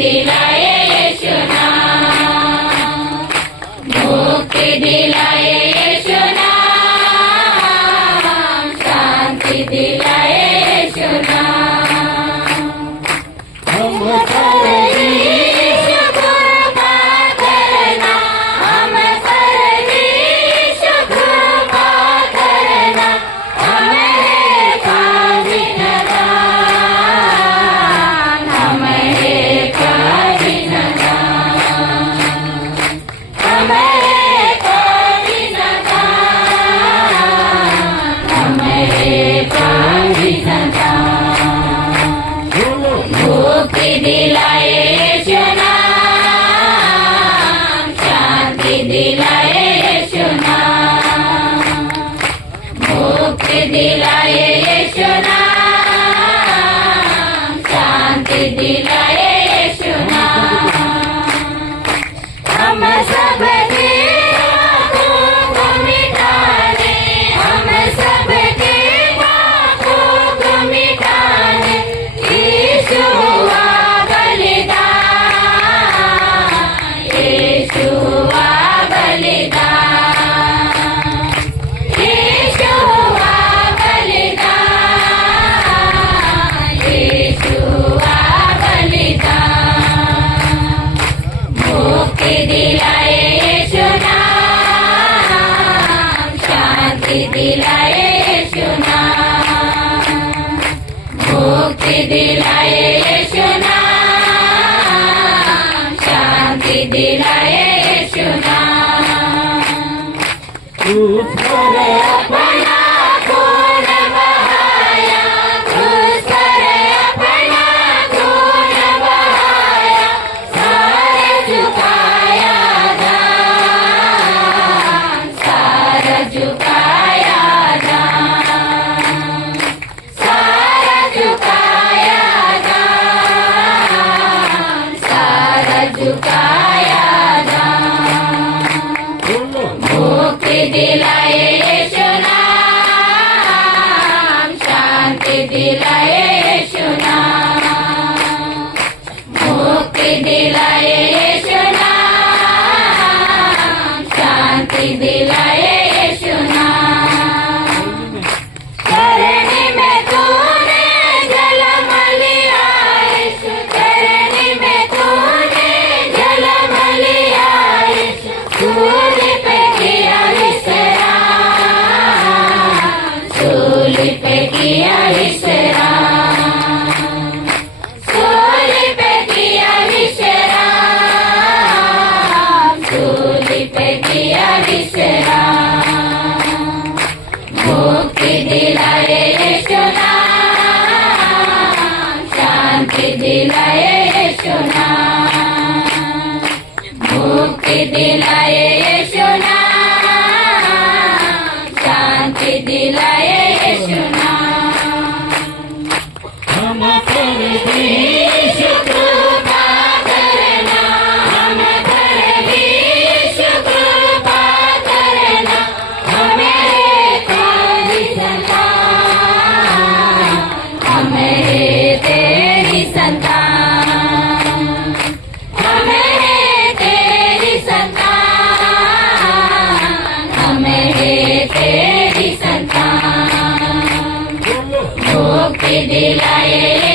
दिलाए यीशु नाम, मुक्ति दिलाए यीशु नाम, शांति दिलाए यीशु नाम। हम पर यीशु कृपा करना, हम पर यीशु कृपा करना, हमारे काबिल दान, हमारे काबिल दान, हमारे काबिल दान, हमारे काबिल दान। मुक्ति दिलाए यीशु नाम, शांति दिलाए यीशु नाम, मुक्ति दिलाए यीशु नाम, शांति दिलाए यीशु नाम। हम सबके पापों को मिटाने, हम सबके पापों को मिटाने, यीशु हुआ बलिदान, यीशु हुआ बलिदान, यीशु हुआ बलिदान, यीशु हुआ बलिदान। मुक्ति दिलाए यीशु नाम, शांति दिलाए यीशु नाम, मुक्ति दिलाए यीशु नाम, शांति दिलाए यीशु नाम। क्रूस पर अपना खून बहाया, क्रूस पर अपना खून बहाया, सारा झुकाया दान, सारा झुकाया दान, सारा झुकाया दान, सारा झुकाया दान। मुक्ति दिलाए यीशु नाम, शांति दिलाए यीशु नाम, मुक्ति दिलाए यीशु नाम, शांति दिलाए यीशु नाम। चरनी में तूने जन्म लिया यीशु, चरनी में तूने जन्म लिया यीशु, सूली पे किया विश्राम, सूली पे किया विश्राम, सूली पे किया विश्राम, सूली पे किया विश्राम। मुक्ति दिलाए यीशु नाम, शांति दिलाए यीशु नाम, मुक्ति दिलाए यीशु नाम, शांति दिलाए यीशु नाम। हम पर यीशु कृपा करना, हम पर यीशु कृपा करना, हमारे काबिल संतान, हमारे तेरी संतान, हमारे तेरी संतान, हमारे तेरी संतान। मुक्ति दिलाए